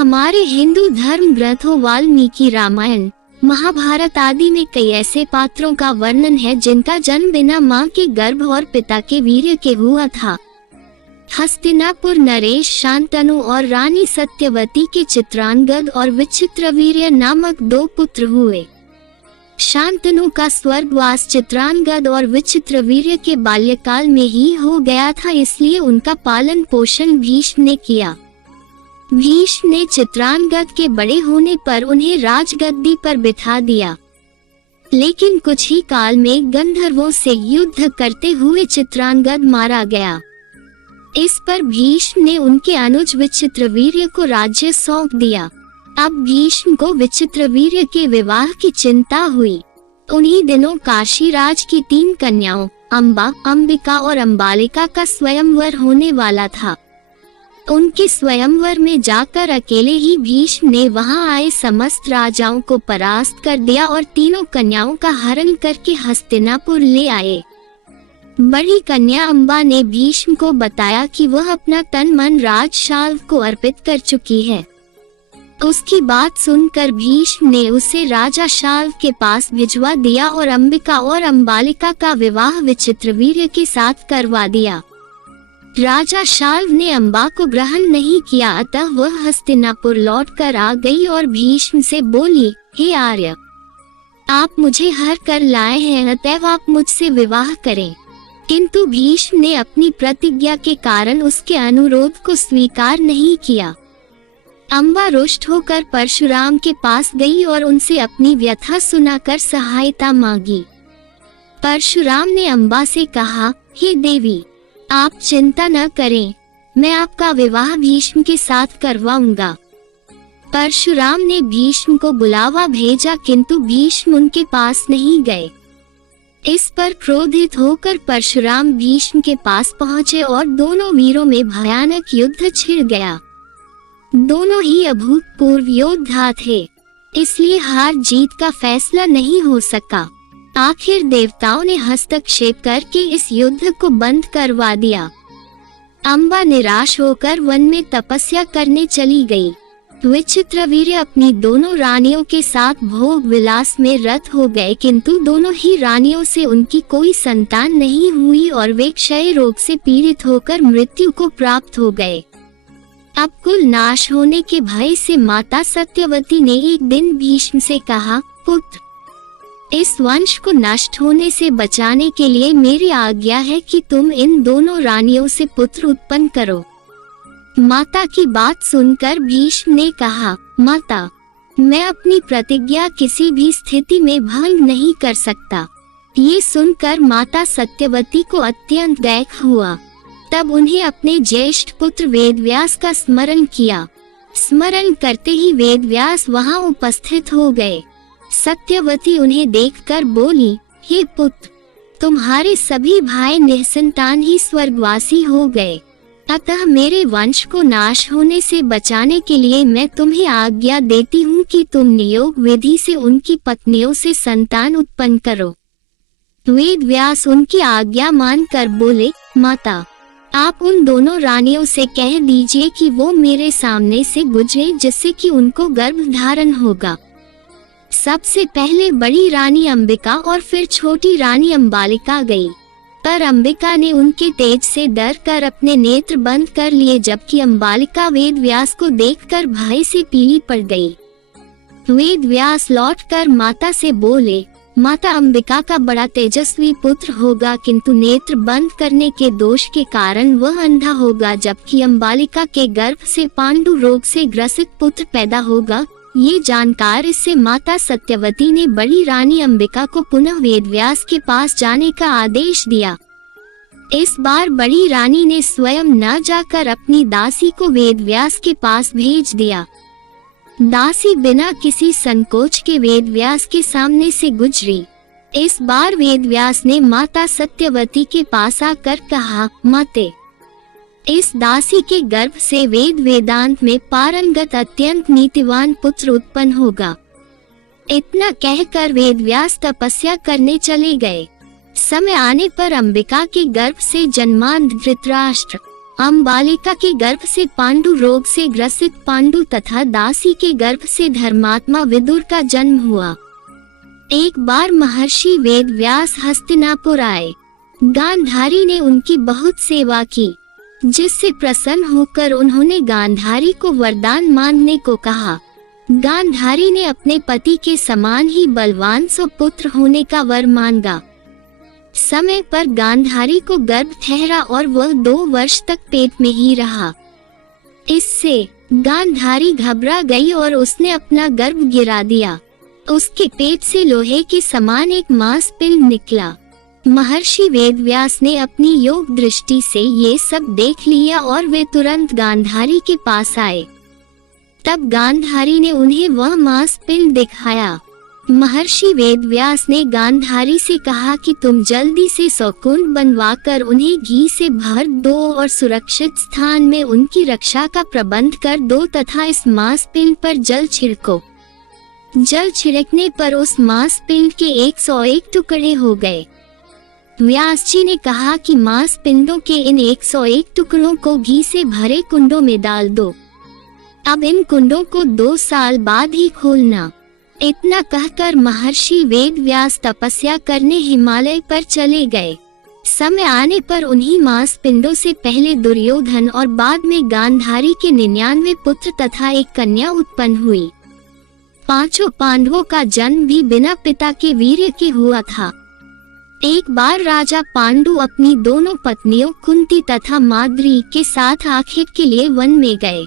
हमारे हिंदू धर्म ग्रंथों वाल्मीकि रामायण, महाभारत आदि में कई ऐसे पात्रों का वर्णन है जिनका जन्म बिना मां के गर्भ और पिता के वीर्य के हुआ था। हस्तिनापुर नरेश, शांतनु और रानी सत्यवती के चित्रांगद और विचित्रवीर्य नामक 2 पुत्र हुए। शांतनु का स्वर्गवास चित्रांगद और विचित्रवीर्य के बाल्यकाल में ही हो गया था, इसलिए उनका पालन पोषण भीष्म ने किया। भीष्म ने चित्रांगद के बड़े होने पर उन्हें राजगद्दी पर बिठा दिया, लेकिन कुछ ही काल में गंधर्वों से युद्ध करते हुए चित्रांगद मारा गया। इस पर भीष्म ने उनके अनुज विचित्रवीर्य को राज्य सौंप दिया। अब भीष्म को विचित्रवीर्य के विवाह की चिंता हुई। उन्हीं दिनों काशीराज की 3 कन्याओं अंबा, अंबिका और अंबालिका का स्वयंवर होने वाला था। उनके स्वयंवर में जाकर अकेले ही भीष्म ने वहां आए समस्त राजाओं को परास्त कर दिया और तीनों कन्याओं का हरण करके हस्तिनापुर ले आए। बड़ी कन्या अंबा ने भीष्म को बताया कि वह अपना तन मन राजशाल्व को अर्पित कर चुकी है। उसकी बात सुनकर भीष्म ने उसे राजा शाल्व के पास भिजवा दिया और अंबिका और अंबालिका का विवाह विचित्रवीर्य के साथ करवा दिया। राजा शाल्व ने अंबा को ग्रहण नहीं किया, अतः वह हस्तिनापुर लौट कर आ गई और भीष्म से बोली, हे आर्य, आप मुझे हर कर लाए हैं, अतएव आप मुझसे विवाह करें। किंतु भीष्म ने अपनी प्रतिज्ञा के कारण उसके अनुरोध को स्वीकार नहीं किया। अंबा रुष्ट होकर परशुराम के पास गई और उनसे अपनी व्यथा सुनाकर सहायता मांगी। परशुराम ने अंबा से कहा, हे देवी, आप चिंता न करें, मैं आपका विवाह भीष्म के साथ करवाऊंगा। परशुराम ने भीष्म को बुलावा भेजा, किंतु भीष्म उनके पास नहीं गए। इस पर क्रोधित होकर परशुराम भीष्म के पास पहुंचे और दोनों वीरों में भयानक युद्ध छिड़ गया। दोनों ही अभूतपूर्व योद्धा थे, इसलिए हार जीत का फैसला नहीं हो सका। आखिर देवताओं ने हस्तक्षेप करके इस युद्ध को बंद करवा दिया। अंबा निराश होकर वन में तपस्या करने चली गई। विचित्रवीर्य अपनी दोनों रानियों के साथ भोग विलास में रत हो गए, किंतु दोनों ही रानियों से उनकी कोई संतान नहीं हुई और वे क्षय रोग से पीड़ित होकर मृत्यु को प्राप्त हो गए। अब कुल नाश होने के भय से माता सत्यवती ने एक दिन भीष्म से कहा, पुत्र, इस वंश को नष्ट होने से बचाने के लिए मेरी आज्ञा है कि तुम इन दोनों रानियों से पुत्र उत्पन्न करो। माता की बात सुनकर भीष्म ने कहा, माता, मैं अपनी प्रतिज्ञा किसी भी स्थिति में भंग नहीं कर सकता। ये सुनकर माता सत्यवती को अत्यंत दुख हुआ। तब उन्हें अपने ज्येष्ठ पुत्र वेदव्यास का स्मरण किया। स्मरण करते ही वेदव्यास वहां उपस्थित हो गए। सत्यवती उन्हें देखकर बोली, हे पुत्र, तुम्हारे सभी भाई निसंतान ही स्वर्गवासी हो गए, अतः मेरे वंश को नाश होने से बचाने के लिए मैं तुम्हें आज्ञा देती हूँ कि तुम नियोग विधि से उनकी पत्नियों से संतान उत्पन्न करो। वेदव्यास उनकी आज्ञा मानकर बोले, माता, आप उन दोनों रानियों से कह दीजिए कि वो मेरे सामने से गुजरे, जिससे कि उनको गर्भ धारण होगा। सबसे पहले बड़ी रानी अंबिका और फिर छोटी रानी अंबालिका गई, पर अंबिका ने उनके तेज से डर कर अपने नेत्र बंद कर लिए, जबकि अंबालिका वेदव्यास को देखकर भय से पीली पड़ गई। वेदव्यास लौटकर माता से बोले, माता, अंबिका का बड़ा तेजस्वी पुत्र होगा, किंतु नेत्र बंद करने के दोष के कारण वह अंधा होगा, जबकि अंबालिका के गर्भ से पांडु रोग से ग्रसित पुत्र पैदा होगा। ये जानकार इससे माता सत्यवती ने बड़ी रानी अंबिका को पुनः वेदव्यास के पास जाने का आदेश दिया। इस बार बड़ी रानी ने स्वयं न जाकर अपनी दासी को वेदव्यास के पास भेज दिया। दासी बिना किसी संकोच के वेदव्यास के सामने से गुजरी। इस बार वेदव्यास ने माता सत्यवती के पास आकर कहा, माते, इस दासी के गर्भ से वेद वेदांत में पारंगत अत्यंत नीतिवान पुत्र उत्पन्न होगा। इतना कहकर वेदव्यास तपस्या करने चले गए। समय आने पर अंबिका के गर्भ से जन्मांध धृतराष्ट्र अम्बालिका के गर्भ से पांडु, रोग से ग्रसित पांडु तथा दासी के गर्भ से धर्मात्मा विदुर का जन्म हुआ। एक बार महर्षि वेद व्यास हस्तिनापुर आए। गांधारी ने उनकी बहुत सेवा की, जिससे प्रसन्न होकर उन्होंने गांधारी को वरदान मांगने को कहा। गांधारी ने अपने पति के समान ही बलवान सुपुत्र होने का वर मांगा। समय पर गांधारी को गर्भ ठहरा और वह 2 वर्ष तक पेट में ही रहा। इससे गांधारी घबरा गई और उसने अपना गर्भ गिरा दिया। उसके पेट से लोहे के समान एक मांसपिंड निकला। महर्षि वेदव्यास ने अपनी योग दृष्टि से ये सब देख लिया और वे तुरंत गांधारी के पास आए। तब गांधारी ने उन्हें वह मांसपिंड दिखाया। महर्षि वेदव्यास ने गांधारी से कहा कि तुम जल्दी से 100 कुंड बनवाकर उन्हें घी से भर दो और सुरक्षित स्थान में उनकी रक्षा का प्रबंध कर दो तथा इस मांसपिंड पर जल छिड़को। जल छिड़कने पर उस मांसपिंड के 101 टुकड़े हो गए। व्यास जी ने कहा कि मांसपिंडों के इन 101 टुकड़ों को घी से भरे कुंडों में डाल दो। अब इन कुंडों को 2 साल बाद ही खोलना। इतना कहकर महर्षि वेदव्यास तपस्या करने हिमालय पर चले गए। समय आने पर उन्हीं मांसपिंडों से पहले दुर्योधन और बाद में गांधारी के 99 पुत्र तथा एक कन्या उत्पन्न हुई। 5 पांडवों का जन्म भी बिना पिता के वीर्य के हुआ था। एक बार राजा पांडु अपनी दोनों पत्नियों कुंती तथा माद्री के साथ आखेट के लिए वन में गए।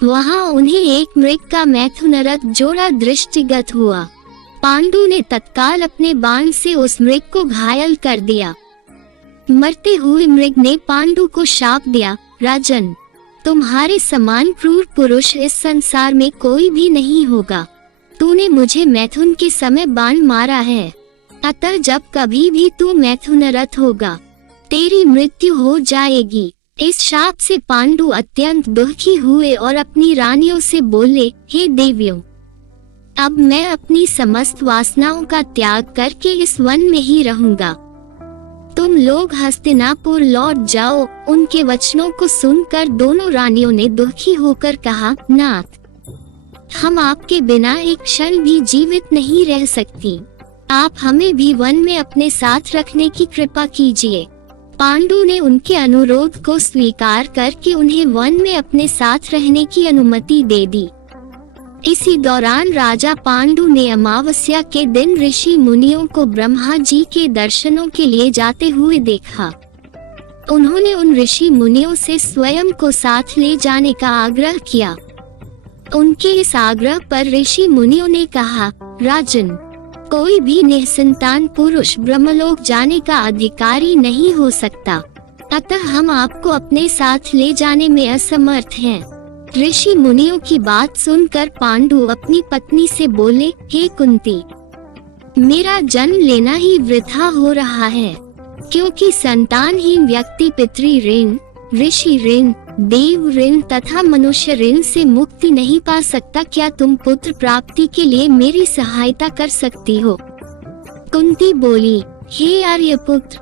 वहां उन्हें एक मृग का मैथुनरथ जोड़ा दृष्टिगत हुआ। पांडु ने तत्काल अपने बाण से उस मृग को घायल कर दिया। मरते हुए मृग ने पांडु को शाप दिया, राजन, तुम्हारे समान क्रूर पुरुष इस संसार में कोई भी नहीं होगा। तूने मुझे मैथुन के समय बाण मारा है, अतः जब कभी भी तू मैथुनरथ होगा, तेरी मृत्यु हो जाएगी। इस शाप से पांडु अत्यंत दुखी हुए और अपनी रानियों से बोले, हे देवियों, अब मैं अपनी समस्त वासनाओं का त्याग करके इस वन में ही रहूंगा। तुम लोग हस्तिनापुर लौट जाओ। उनके वचनों को सुनकर दोनों रानियों ने दुखी होकर कहा, नाथ, हम आपके बिना एक क्षण भी जीवित नहीं रह सकती। आप हमें भी वन में अपने साथ रखने की कृपा कीजिए। पांडु ने उनके अनुरोध को स्वीकार करके उन्हें वन में अपने साथ रहने की अनुमति दे दी। इसी दौरान राजा पांडु ने अमावस्या के दिन ऋषि मुनियों को ब्रह्मा जी के दर्शनों के लिए जाते हुए देखा। उन्होंने उन ऋषि मुनियों से स्वयं को साथ ले जाने का आग्रह किया। उनके इस आग्रह पर ऋषि मुनियों ने कहा, राजन, कोई भी निसंतान पुरुष ब्रह्मलोक जाने का अधिकारी नहीं हो सकता, अतः हम आपको अपने साथ ले जाने में असमर्थ हैं। ऋषि मुनियों की बात सुनकर पांडु अपनी पत्नी से बोले, हे कुंती, मेरा जन्म लेना ही वृथा हो रहा है, क्योंकि संतानहीन व्यक्ति पितृ ऋण, ऋषि ऋण, देव ऋण तथा मनुष्य ऋण से मुक्ति नहीं पा सकता। क्या तुम पुत्र प्राप्ति के लिए मेरी सहायता कर सकती हो? कुंती बोली, हे आर्यपुत्र,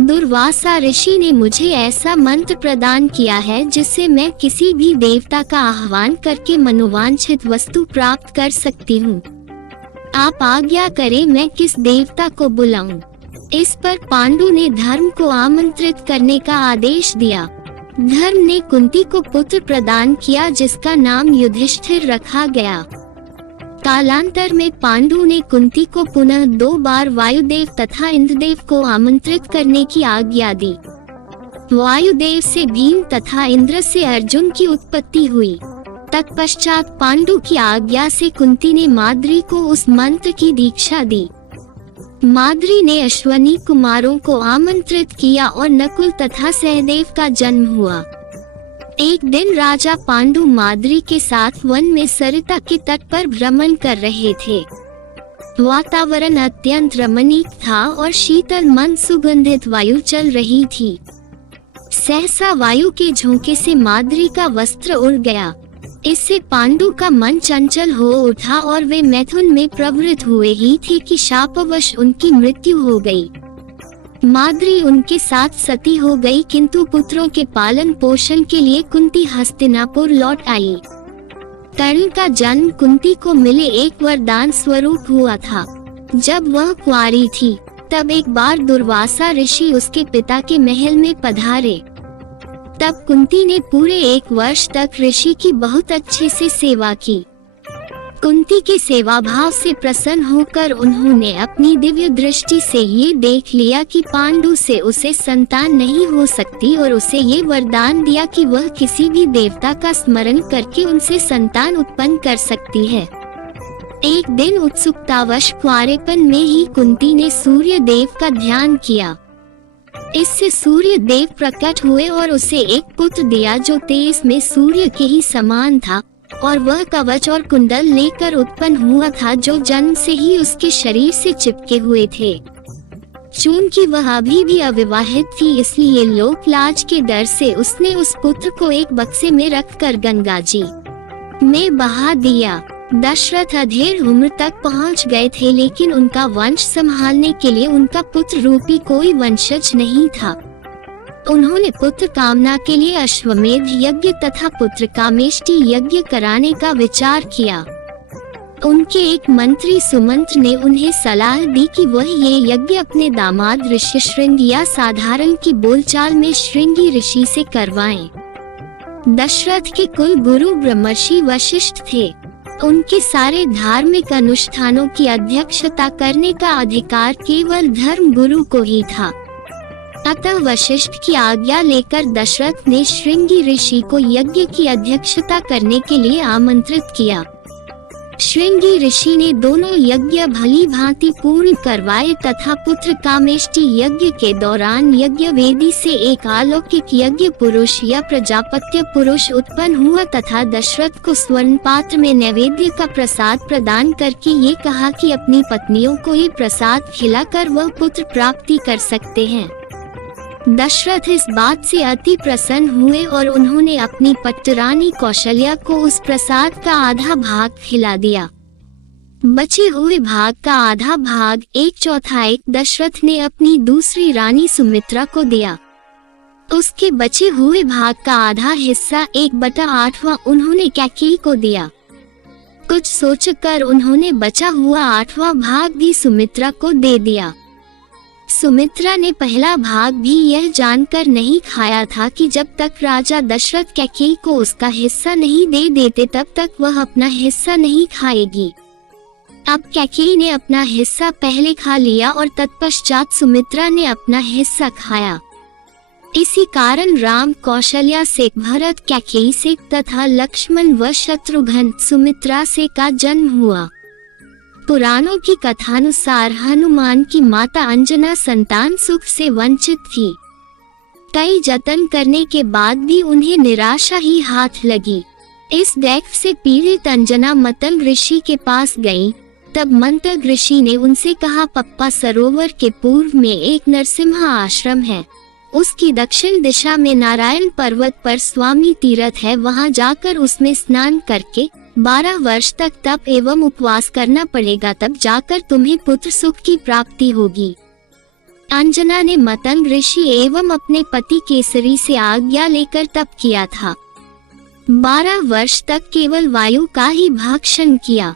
दुर्वासा ऋषि ने मुझे ऐसा मंत्र प्रदान किया है जिससे मैं किसी भी देवता का आह्वान करके मनोवांछित वस्तु प्राप्त कर सकती हूँ। आप आज्ञा करें, मैं किस देवता को बुलाऊं? इस पर पांडु ने धर्म को आमंत्रित करने का आदेश दिया। धर्म ने कुंती को पुत्र प्रदान किया जिसका नाम युधिष्ठिर रखा गया। कालांतर में पांडु ने कुंती को पुनः 2 बार वायुदेव तथा इंद्रदेव को आमंत्रित करने की आज्ञा दी। वायुदेव से भीम तथा इंद्र से अर्जुन की उत्पत्ति हुई। तत्पश्चात पांडु की आज्ञा से कुंती ने माद्री को उस मंत्र की दीक्षा दी। माद्री ने अश्वनी कुमारों को आमंत्रित किया और नकुल तथा सहदेव का जन्म हुआ। एक दिन राजा पांडु माद्री के साथ वन में सरिता के तट पर भ्रमण कर रहे थे। वातावरण अत्यंत रमणीक था और शीतल मंद सुगंधित वायु चल रही थी। सहसा वायु के झोंके से माद्री का वस्त्र उड़ गया। इससे पांडु का मन चंचल हो उठा और वे मैथुन में प्रवृत्त हुए ही थे कि शापवश उनकी मृत्यु हो गई। माद्री उनके साथ सती हो गई, किंतु पुत्रों के पालन पोषण के लिए कुंती हस्तिनापुर लौट आई। कर्ण का जन्म कुंती को मिले एक वरदान स्वरूप हुआ था। जब वह कुंवारी थी तब एक बार दुर्वासा ऋषि उसके पिता के महल में पधारे। तब कुंती ने पूरे 1 वर्ष तक ऋषि की बहुत अच्छे से सेवा की। कुंती के सेवा भाव से प्रसन्न होकर उन्होंने अपनी दिव्य दृष्टि से ये देख लिया कि पांडु से उसे संतान नहीं हो सकती और उसे ये वरदान दिया कि वह किसी भी देवता का स्मरण करके उनसे संतान उत्पन्न कर सकती है। एक दिन उत्सुकतावश कुंवारेपन में ही कुंती ने सूर्य देव का ध्यान किया। इससे सूर्य देव प्रकट हुए और उसे एक पुत्र दिया जो तेज में सूर्य के ही समान था, और वह कवच और कुंडल लेकर उत्पन्न हुआ था जो जन्म से ही उसके शरीर से चिपके हुए थे। चूंकि वह अभी भी अविवाहित थी, इसलिए लोक लाज के डर से उसने उस पुत्र को एक बक्से में रखकर गंगा जी में बहा दिया। दशरथ अधेड़ उम्र तक पहुंच गए थे, लेकिन उनका वंश संभालने के लिए उनका पुत्र रूपी कोई वंशज नहीं था। उन्होंने पुत्र कामना के लिए अश्वमेध यज्ञ तथा पुत्र कामेष्टि यज्ञ कराने का विचार किया। उनके एक मंत्री सुमंत्र ने उन्हें सलाह दी कि वह ये यज्ञ अपने दामाद ऋषि श्रृंगी या साधारण की बोलचाल में श्रृंगी ऋषि से करवाएं। दशरथ के कुल गुरु ब्रह्मर्षि वशिष्ठ थे। उनके सारे धार्मिक अनुष्ठानों की अध्यक्षता करने का अधिकार केवल धर्म गुरु को ही था। अतः वशिष्ठ की आज्ञा लेकर दशरथ ने श्रृंगी ऋषि को यज्ञ की अध्यक्षता करने के लिए आमंत्रित किया। श्रृंगी ऋषि ने दोनों यज्ञ भली भांति पूर्ण करवाए तथा पुत्र कामेष्टि यज्ञ के दौरान यज्ञ वेदी से एक अलौकिक यज्ञ पुरुष या प्रजापत्य पुरुष उत्पन्न हुआ तथा दशरथ को स्वर्ण पात्र में नैवेद्य का प्रसाद प्रदान करके ये कहा कि अपनी पत्नियों को ये प्रसाद खिलाकर वह पुत्र प्राप्ति कर सकते हैं। दशरथ इस बात से अति प्रसन्न हुए और उन्होंने अपनी पट्टरानी कौशल्या को उस प्रसाद का आधा भाग खिला दिया। बचे हुए भाग का आधा भाग 1/4 दशरथ ने अपनी दूसरी रानी सुमित्रा को दिया। उसके बचे हुए भाग का आधा हिस्सा 1/8 उन्होंने कैकेयी को दिया। कुछ सोचकर उन्होंने बचा हुआ 8वां भाग भी सुमित्रा को दे दिया। सुमित्रा ने पहला भाग भी यह जानकर नहीं खाया था कि जब तक राजा दशरथ कैकेयी को उसका हिस्सा नहीं दे देते तब तक वह अपना हिस्सा नहीं खाएगी। अब कैकेयी ने अपना हिस्सा पहले खा लिया और तत्पश्चात सुमित्रा ने अपना हिस्सा खाया। इसी कारण राम कौशल्या से, भरत कैकेयी से तथा लक्ष्मण व शत्रुघ्न सुमित्रा से का जन्म हुआ। पुराणों की कथानुसार हनुमान की माता अंजना संतान सुख से वंचित थी। कई जतन करने के बाद भी उन्हें निराशा ही हाथ लगी। इस दैख से पीड़ित अंजना मतंग ऋषि के पास गई। तब मंतग ऋषि ने उनसे कहा, पप्पा सरोवर के पूर्व में एक नरसिम्हा आश्रम है। उसकी दक्षिण दिशा में नारायण पर्वत पर स्वामी तीर्थ है। वहां जाकर उसमें स्नान करके 12 वर्ष तक तप एवं उपवास करना पड़ेगा, तब जाकर तुम्हें पुत्र सुख की प्राप्ति होगी। अंजना ने मतंग ऋषि एवं अपने पति केसरी से आज्ञा लेकर तप किया था। 12 वर्ष तक केवल वायु का ही भक्षण किया।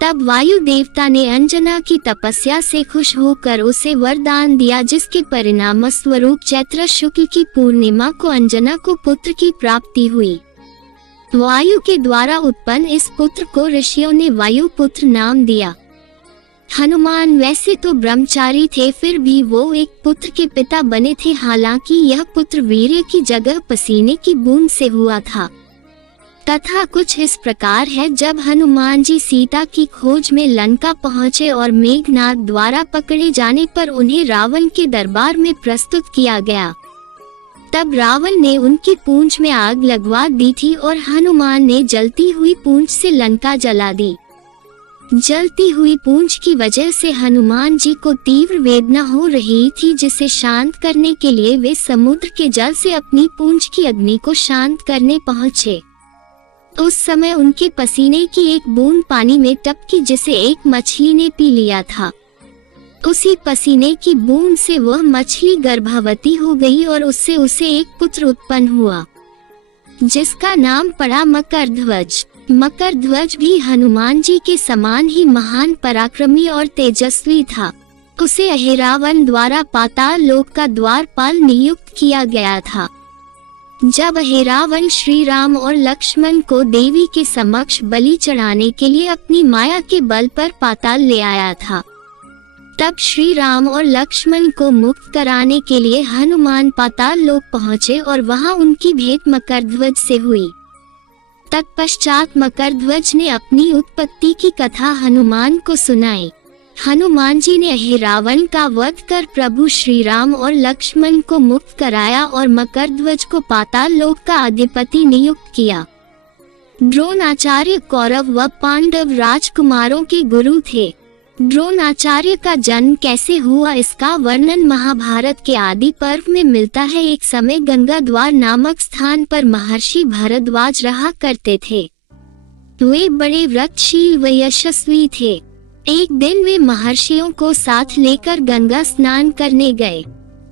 तब वायु देवता ने अंजना की तपस्या से खुश होकर उसे वरदान दिया, जिसके परिणाम स्वरूप चैत्र शुक्ल की पूर्णिमा को अंजना को पुत्र की प्राप्ति हुई। वायु के द्वारा उत्पन्न इस पुत्र को ऋषियों ने वायु पुत्र नाम दिया। हनुमान वैसे तो ब्रह्मचारी थे, फिर भी वो एक पुत्र के पिता बने थे। हालांकि यह पुत्र वीर्य की जगह पसीने की बूंद से हुआ था। कथा कुछ इस प्रकार है। जब हनुमान जी सीता की खोज में लंका पहुँचे और मेघनाद द्वारा पकड़े जाने पर उन्हें रावण के दरबार में प्रस्तुत किया गया, तब रावण ने उनकी पूंछ में आग लगवा दी थी और हनुमान ने जलती हुई पूंछ से लंका जला दी। जलती हुई पूंछ की वजह से हनुमान जी को तीव्र वेदना हो रही थी, जिसे शांत करने के लिए वे समुद्र के जल से अपनी पूंछ की अग्नि को शांत करने पहुँचे। उस समय उनके पसीने की एक बूंद पानी में टपकी, जिसे एक मछली ने पी लिया था। उसी पसीने की बूंद से वह मछली गर्भवती हो गई और उससे उसे एक पुत्र उत्पन्न हुआ, जिसका नाम पड़ा मकरध्वज। मकरध्वज भी हनुमान जी के समान ही महान पराक्रमी और तेजस्वी था। उसे अहिरावण द्वारा पाताल लोक का द्वारपाल नियुक्त किया गया था। जब अहिरावण श्री राम और लक्ष्मण को देवी के समक्ष बलि चढ़ाने के लिए अपनी माया के बल पर पाताल ले आया था, तब श्री राम और लक्ष्मण को मुक्त कराने के लिए हनुमान पाताल लोक पहुँचे और वहां उनकी भेंट मकरध्वज से हुई। तत्पश्चात मकरध्वज ने अपनी उत्पत्ति की कथा हनुमान को सुनाई। हनुमान जी ने अहिरावण का वध कर प्रभु श्री राम और लक्ष्मण को मुक्त कराया और मकरध्वज को पाताल लोक का अधिपति नियुक्त किया। द्रोणाचार्य कौरव व पांडव राजकुमारों के गुरु थे। द्रोणाचार्य का जन्म कैसे हुआ इसका वर्णन महाभारत के आदि पर्व में मिलता है। एक समय गंगाद्वार नामक स्थान पर महर्षि भरद्वाज रहा करते थे। वे बड़े व्रतशील व यशस्वी थे। एक दिन वे महर्षियों को साथ लेकर गंगा स्नान करने गए।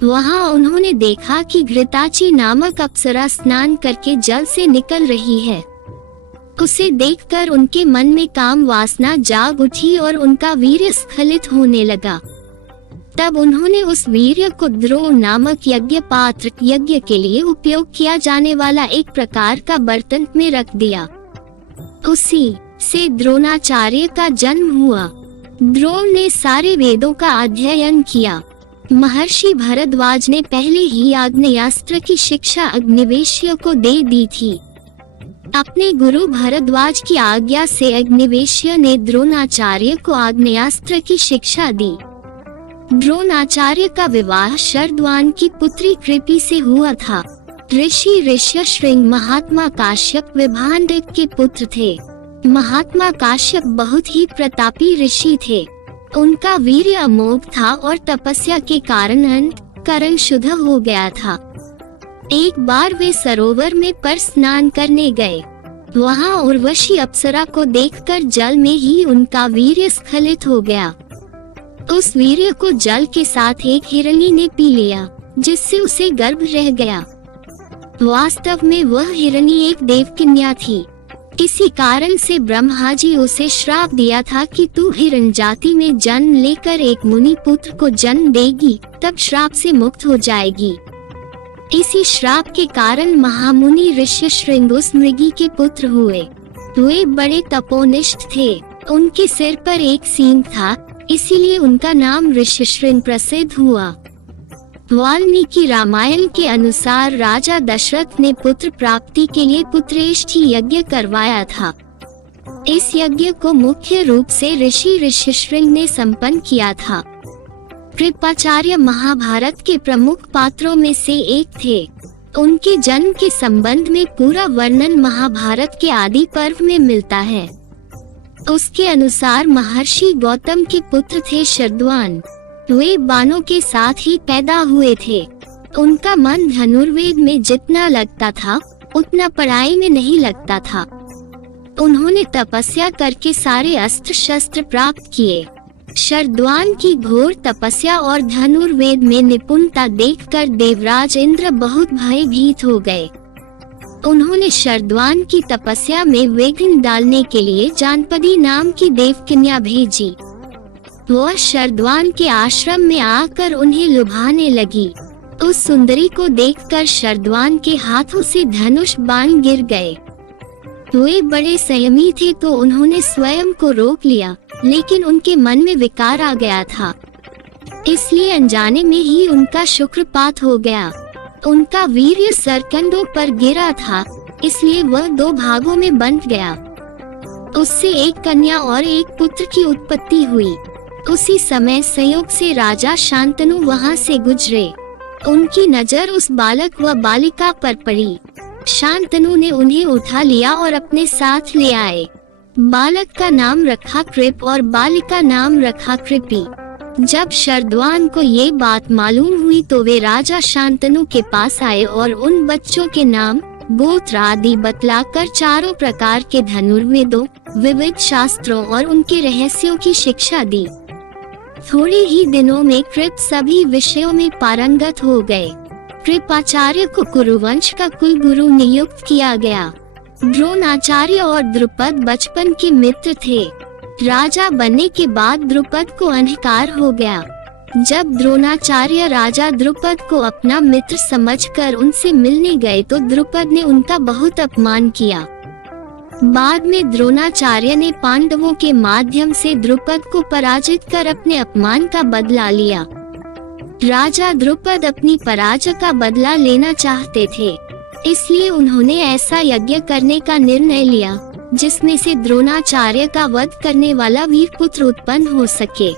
वहां उन्होंने देखा कि घृताची नामक अप्सरा स्नान करके जल से निकल रही है। उसे देखकर उनके मन में काम वासना जाग उठी और उनका वीर्य स्खलित होने लगा। तब उन्होंने उस वीर्य को द्रोण नामक यज्ञ पात्र, यज्ञ के लिए उपयोग किया जाने वाला एक प्रकार का बर्तन में रख दिया। उसी से द्रोणाचार्य का जन्म हुआ। द्रोण ने सारे वेदों का अध्ययन किया। महर्षि भरद्वाज ने पहले ही आग्नेयास्त्र की शिक्षा अग्निवेश्य को दे दी थी। अपने गुरु भरद्वाज की आज्ञा से अग्निवेश्य ने द्रोणाचार्य को आग्नेयास्त्र की शिक्षा दी। द्रोणाचार्य का विवाह शरद्वान की पुत्री कृपि से हुआ था। ऋषि ऋष्यशृंग महात्मा काश्यप विभांडिक के पुत्र थे। महात्मा काश्यप बहुत ही प्रतापी ऋषि थे। उनका वीर्य अमोघ था और तपस्या के कारण अंतःकरण शुद्ध हो गया था। एक बार वे सरोवर में पर स्नान करने गए। वहां उर्वशी अप्सरा को देखकर जल में ही उनका वीर्य स्खलित हो गया। उस वीर्य को जल के साथ एक हिरणी ने पी लिया, जिससे उसे गर्भ रह गया। वास्तव में वह हिरणी एक देवकन्या थी। इसी कारण से ब्रह्मा जी उसे श्राप दिया था कि तू हिरण जाति में जन्म लेकर एक मुनि पुत्र को जन्म देगी, तब श्राप से मुक्त हो जाएगी। इसी श्राप के कारण महामुनि ऋष्यशृंग उस मृगी के पुत्र हुए। वे बड़े तपोनिष्ठ थे। उनके सिर पर एक सींग था, इसीलिए उनका नाम ऋष्यशृंग प्रसिद्ध हुआ। वाल्मीकि रामायण के अनुसार राजा दशरथ ने पुत्र प्राप्ति के लिए पुत्रेष्ठी यज्ञ करवाया था। इस यज्ञ को मुख्य रूप से ऋषि ऋष्यशृंग ने संपन्न किया था। कृपाचार्य महाभारत के प्रमुख पात्रों में से एक थे। उनके जन्म के संबंध में पूरा वर्णन महाभारत के आदि पर्व में मिलता है। उसके अनुसार महर्षि गौतम के पुत्र थे शरद्वान। वे बाणों के साथ ही पैदा हुए थे। उनका मन धनुर्वेद में जितना लगता था, उतना पढ़ाई में नहीं लगता था। उन्होंने तपस्या करके सारे अस्त्र शस्त्र प्राप्त किए। शरद्वान की घोर तपस्या और धनुर्वेद में निपुणता देखकर देवराज इंद्र बहुत भयभीत हो गए। उन्होंने शरद्वान की तपस्या में विघ्न डालने के लिए जानपदी नाम की देवकन्या भेजी। वह शरद्वान के आश्रम में आकर उन्हें लुभाने लगी। उस सुंदरी को देखकर शरद्वान के हाथों से धनुष बाण गिर गए। वे बड़े संयमी थे तो उन्होंने स्वयं को रोक लिया, लेकिन उनके मन में विकार आ गया था, इसलिए अनजाने में ही उनका शुक्रपात हो गया। उनका वीर्य सरकंडों पर गिरा था, इसलिए वह दो भागों में बंट गया। उससे एक कन्या और एक पुत्र की उत्पत्ति हुई। उसी समय संयोग से राजा शांतनु वहां से गुजरे। उनकी नजर उस बालक व बालिका पर पड़ी। शांतनु ने उन्हें उठा लिया और अपने साथ ले आए। बालक का नाम रखा कृप और बालिका नाम रखा कृपि। जब शरद्वान को ये बात मालूम हुई तो वे राजा शांतनु के पास आए और उन बच्चों के नाम गोत्र आदि बतलाकर चारों प्रकार के धनुर्वेदों, विविध शास्त्रों और उनके रहस्यों की शिक्षा दी। थोड़े ही दिनों में कृप सभी विषयों में पारंगत हो गए। कृपाचार्य को कुरुवंश का कुलगुरु नियुक्त किया गया। द्रोणाचार्य और द्रुपद बचपन के मित्र थे। राजा बनने के बाद द्रुपद को अहंकार हो गया। जब द्रोणाचार्य राजा द्रुपद को अपना मित्र समझकर उनसे मिलने गए तो द्रुपद ने उनका बहुत अपमान किया। बाद में द्रोणाचार्य ने पांडवों के माध्यम से द्रुपद को पराजित कर अपने अपमान का बदला लिया। राजा द्रुपद अपनी पराजय का बदला लेना चाहते थे, इसलिए उन्होंने ऐसा यज्ञ करने का निर्णय लिया जिसमें से द्रोणाचार्य का वध करने वाला वीर पुत्र उत्पन्न हो सके।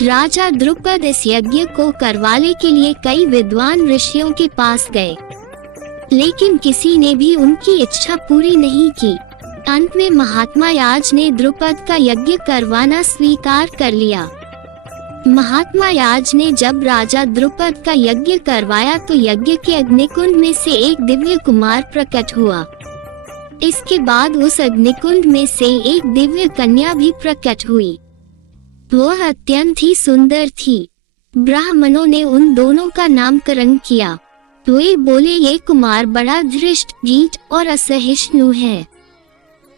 राजा द्रुपद इस यज्ञ को करवाने के लिए कई विद्वान ऋषियों के पास गए, लेकिन किसी ने भी उनकी इच्छा पूरी नहीं की। अंत में महात्मा याज ने द्रुपद का यज्ञ करवाना स्वीकार कर लिया। महात्मा याज ने जब राजा द्रुपद का यज्ञ करवाया तो यज्ञ के अग्निकुंड में से एक दिव्य कुमार प्रकट हुआ। इसके बाद उस अग्निकुंड में से एक दिव्य कन्या भी प्रकट हुई। वह अत्यंत ही सुंदर थी। ब्राह्मणों ने उन दोनों का नामकरण किया। वे बोले, ये कुमार बड़ा धृष्ट, गीठ और असहिष्णु है।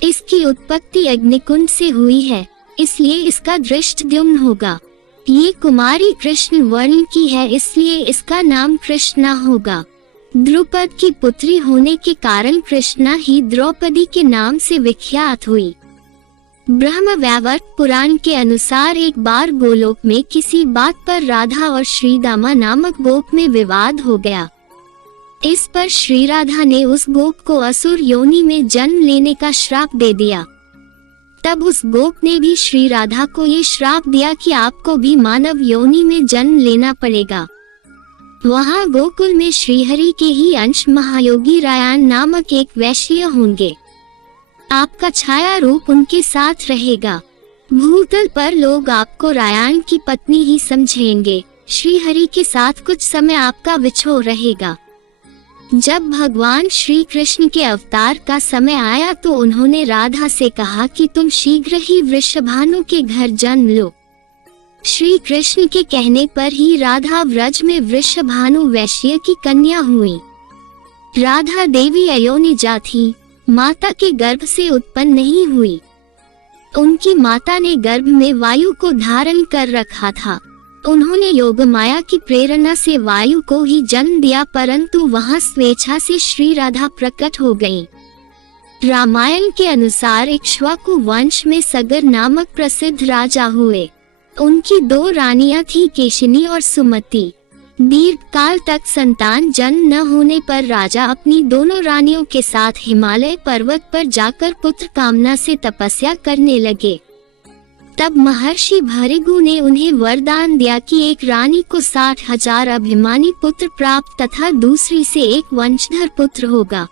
इसकी उत्पत्ति अग्निकुंड से हुई है, इसलिए इसका धृष्टद्युम्न होगा। ये कुमारी कृष्ण वर्ण की है, इसलिए इसका नाम कृष्णा होगा। द्रुपद की पुत्री होने के कारण कृष्णा ही द्रौपदी के नाम से विख्यात हुई। ब्रह्म वैवर्त पुराण के अनुसार एक बार गोलोक में किसी बात पर राधा और श्रीदामा नामक गोप में विवाद हो गया। इस पर श्री राधा ने उस गोप को असुर योनि में जन्म लेने का श्राप दे दिया। तब उस गोप ने भी श्री राधा को ये श्राप दिया कि आपको भी मानव योनि में जन्म लेना पड़ेगा। वहाँ गोकुल में श्रीहरि के ही अंश महायोगी रायन नामक एक वैश्य होंगे। आपका छाया रूप उनके साथ रहेगा। भूतल पर लोग आपको रायन की पत्नी ही समझेंगे। श्रीहरि के साथ कुछ समय आपका विछोह रहेगा। जब भगवान श्री कृष्ण के अवतार का समय आया तो उन्होंने राधा से कहा कि तुम शीघ्र ही वृषभानु के घर जन्म लो। श्री कृष्ण के कहने पर ही राधा व्रज में वृषभानु वैश्य की कन्या हुई। राधा देवी अयोनिजा थी, माता के गर्भ से उत्पन्न नहीं हुई। उनकी माता ने गर्भ में वायु को धारण कर रखा था। उन्होंने योग माया की प्रेरणा से वायु को ही जन्म दिया, परंतु वहां स्वेच्छा से श्री राधा प्रकट हो गईं। रामायण के अनुसार इक्ष्वाकु वंश में सगर नामक प्रसिद्ध राजा हुए। उनकी दो रानियां थी, केशिनी और सुमति। दीर्घ काल तक संतान जन्म न होने पर राजा अपनी दोनों रानियों के साथ हिमालय पर्वत पर जाकर पुत्र कामना से तपस्या करने लगे। तब महर्षि भृगु ने उन्हें वरदान दिया कि एक रानी को 60,000 अभिमानी पुत्र प्राप्त तथा दूसरी से एक वंशधर पुत्र होगा।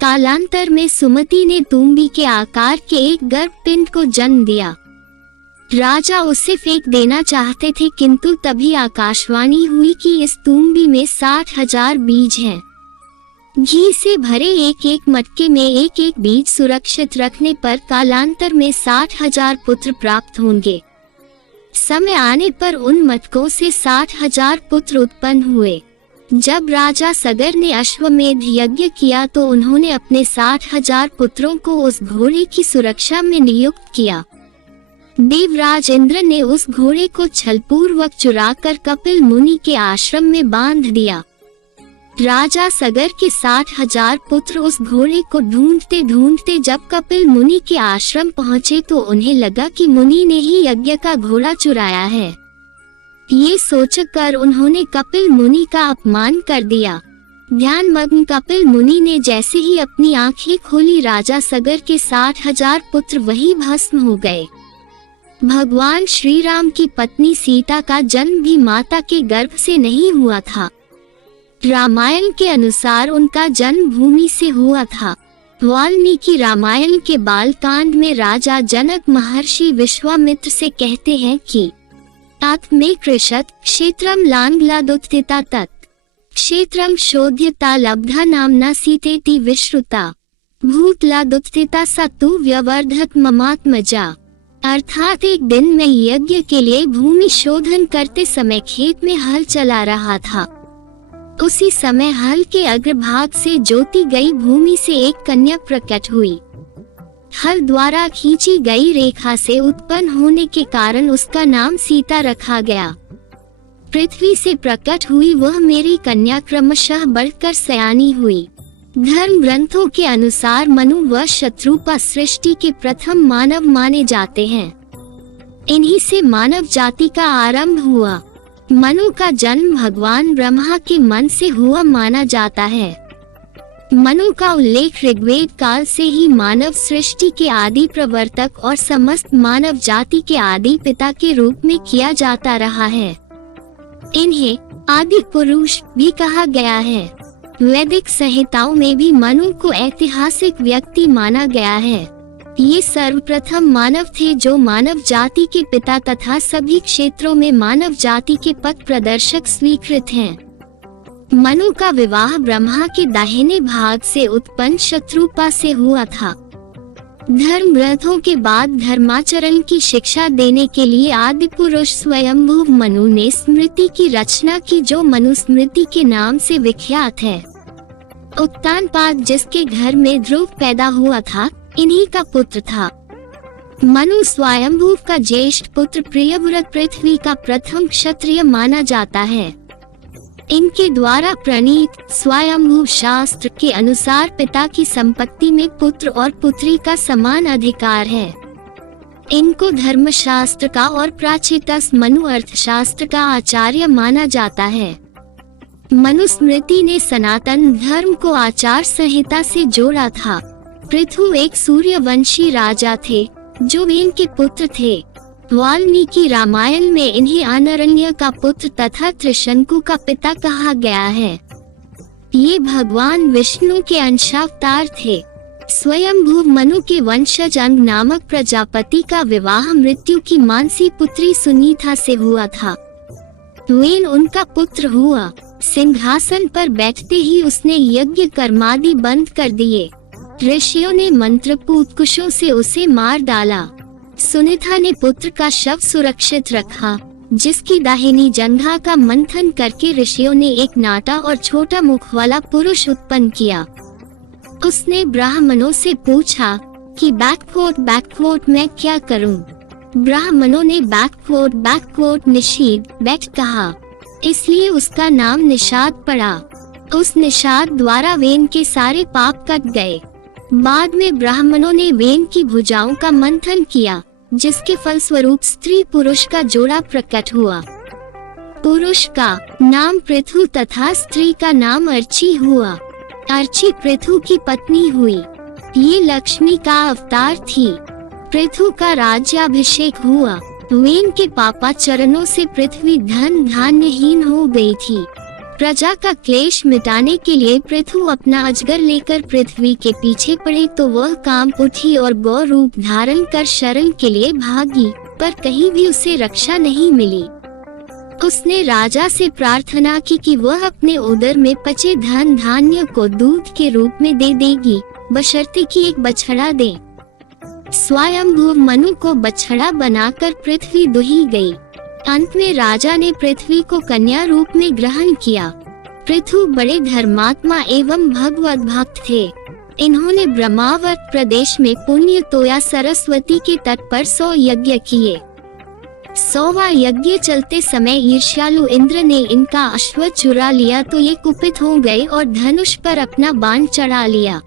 कालांतर में सुमति ने तुम्बी के आकार के एक गर्भपिंड को जन्म दिया। राजा उसे फेंक देना चाहते थे, किंतु तभी आकाशवाणी हुई कि इस तुम्बी में 60,000 बीज हैं। घी से भरे एक एक मटके में एक एक बीज सुरक्षित रखने पर कालांतर में 60,000 पुत्र प्राप्त होंगे। समय आने पर उन मटकों से 60,000 पुत्र उत्पन्न हुए। जब राजा सगर ने अश्वमेध यज्ञ किया तो उन्होंने अपने 60,000 पुत्रों को उस घोड़े की सुरक्षा में नियुक्त किया। देवराज इंद्र ने उस घोड़े को छलपूर्वक चुराकर कपिल मुनि के आश्रम में बांध दिया। राजा सगर के 60,000 पुत्र उस घोड़े को ढूंढते ढूंढते जब कपिल मुनि के आश्रम पहुँचे तो उन्हें लगा कि मुनि ने ही यज्ञ का घोड़ा चुराया है। ये सोचकर उन्होंने कपिल मुनि का अपमान कर दिया। ध्यानमग्न कपिल मुनि ने जैसे ही अपनी आंखें खोली, राजा सगर के 60,000 पुत्र वही भस्म हो गए। भगवान श्री राम की पत्नी सीता का जन्म भी माता के गर्भ से नहीं हुआ था। रामायण के अनुसार उनका जन्म भूमि से हुआ था। वाल्मीकि रामायण के बालकांड में राजा जनक महर्षि विश्वामित्र से कहते हैं कि आत्मे कृषत क्षेत्रम लांगलादुत्थिता तत् क्षेत्रम शोध्यता लब्धा नामना सीतेति विश्रुता भूतलादुत्थिता सा तु व्यवर्धत ममात्मजा। अर्थात एक दिन मैं यज्ञ के लिए भूमि शोधन करते समय खेत में हल चला रहा था। उसी समय हल के अग्रभाग से जोती गई भूमि से एक कन्या प्रकट हुई। हल द्वारा खींची गई रेखा से उत्पन्न होने के कारण उसका नाम सीता रखा गया। पृथ्वी से प्रकट हुई वह मेरी कन्या क्रमशः बढ़कर सयानी हुई। धर्म ग्रंथों के अनुसार मनु व शत्रुपा सृष्टि के प्रथम मानव माने जाते हैं। इन्हीं से मानव जाति का आरंभ हुआ। मनु का जन्म भगवान ब्रह्मा के मन से हुआ माना जाता है। मनु का उल्लेख ऋग्वेद काल से ही मानव सृष्टि के आदि प्रवर्तक और समस्त मानव जाति के आदि पिता के रूप में किया जाता रहा है। इन्हें आदि पुरुष भी कहा गया है। वैदिक संहिताओं में भी मनु को ऐतिहासिक व्यक्ति माना गया है। ये सर्वप्रथम मानव थे जो मानव जाति के पिता तथा सभी क्षेत्रों में मानव जाति के पथ प्रदर्शक स्वीकृत हैं। मनु का विवाह ब्रह्मा के दाहिने भाग से उत्पन्न शत्रुपा से हुआ था। धर्म ग्रंथों के बाद धर्माचरण की शिक्षा देने के लिए आदि पुरुष स्वयंभू मनु ने स्मृति की रचना की जो मनुस्मृति के नाम से विख्यात है। उत्तानपाद जिसके घर में ध्रुव पैदा हुआ था, इन्हीं का पुत्र था। मनु स्वयंभू का ज्येष्ठ पुत्र प्रियव्रत पृथ्वी का प्रथम क्षत्रिय माना जाता है। इनके द्वारा प्रणीत स्वयंभू शास्त्र के अनुसार पिता की संपत्ति में पुत्र और पुत्री का समान अधिकार है। इनको धर्मशास्त्र का और प्राचीतस मनु अर्थशास्त्र का आचार्य माना जाता है। मनुस्मृति ने सनातन धर्म को आचार संहिता से जोड़ा था। पृथु एक सूर्यवंशी राजा थे जो वेन के पुत्र थे। वाल्मीकि रामायण में इन्हें अनरण्य का पुत्र तथा त्रिशंकु का पिता कहा गया है। ये भगवान विष्णु के अंशावतार थे। स्वयंभू मनु के वंशज अंग नामक प्रजापति का विवाह मृत्यु की मानसी पुत्री सुनीता से हुआ था। वेन उनका पुत्र हुआ। सिंहासन पर बैठते ही उसने यज्ञ कर्मादि बंद कर दिए। ऋषियों ने मंत्रपूत कुशों से उसे मार डाला। सुनीता ने पुत्र का शव सुरक्षित रखा, जिसकी दाहिनी जंघा का मंथन करके ऋषियों ने एक नाटा और छोटा मुख वाला पुरुष उत्पन्न किया। उसने ब्राह्मणों से पूछा कि बैकवोट मैं क्या करूं? ब्राह्मणों ने बैकवोट निषीद बैठ कहा, इसलिए उसका नाम निषाद पड़ा। उस निषाद द्वारा वेन के सारे पाप कट गए। बाद में ब्राह्मणों ने वेन की भुजाओं का मंथन किया, जिसके फलस्वरूप स्त्री पुरुष का जोड़ा प्रकट हुआ। पुरुष का नाम पृथु तथा स्त्री का नाम अर्ची हुआ। अर्ची पृथु की पत्नी हुई। ये लक्ष्मी का अवतार थी। पृथु का राज्याभिषेक हुआ। वेन के पापाचरणों से पृथ्वी धन धान्यहीन हो गई थी। प्रजा का क्लेश मिटाने के लिए पृथु अपना अजगर लेकर पृथ्वी के पीछे पड़े तो वह काम उठी और गौ रूप धारण कर शरण के लिए भागी, पर कहीं भी उसे रक्षा नहीं मिली। उसने राजा से प्रार्थना की कि वह अपने उदर में पचे धन धान्य को दूध के रूप में दे देगी, बशर्ते कि एक बछड़ा दे। स्वयंभू मनु को बछड़ा बनाकर पृथ्वी दुही गई। अंत में राजा ने पृथ्वी को कन्या रूप में ग्रहण किया। पृथु बड़े धर्मात्मा एवं भगवत भक्त थे। इन्होंने ब्रह्मावर्त प्रदेश में पुण्य तोया सरस्वती के तट पर 100 यज्ञ किए। 100वां यज्ञ चलते समय ईर्ष्यालु इंद्र ने इनका अश्व चुरा लिया तो ये कुपित हो गए और धनुष पर अपना बाण चढ़ा लिया।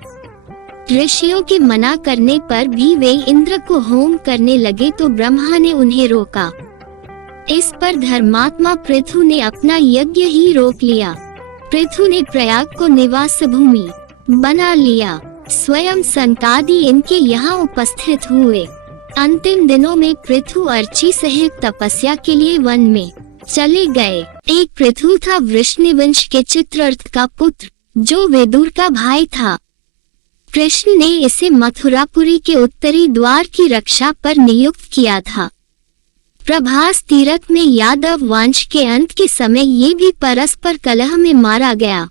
ऋषियों के मना करने पर भी वे इंद्र को होम करने लगे तो ब्रह्मा ने उन्हें रोका। इस पर धर्मात्मा पृथु ने अपना यज्ञ ही रोक लिया। पृथु ने प्रयाग को निवास भूमि बना लिया। स्वयं सनकादि इनके यहाँ उपस्थित हुए। अंतिम दिनों में पृथु अर्ची सहित तपस्या के लिए वन में चले गए। एक पृथु था वृष्णिवंश के चित्ररथ का पुत्र, जो वेदुर का भाई था। कृष्ण ने इसे मथुरापुरी के उत्तरी द्वार की रक्षा पर नियुक्त किया था। प्रभास तीरथ में यादव वंश के अंत के समय ये भी परस्पर कलह में मारा गया।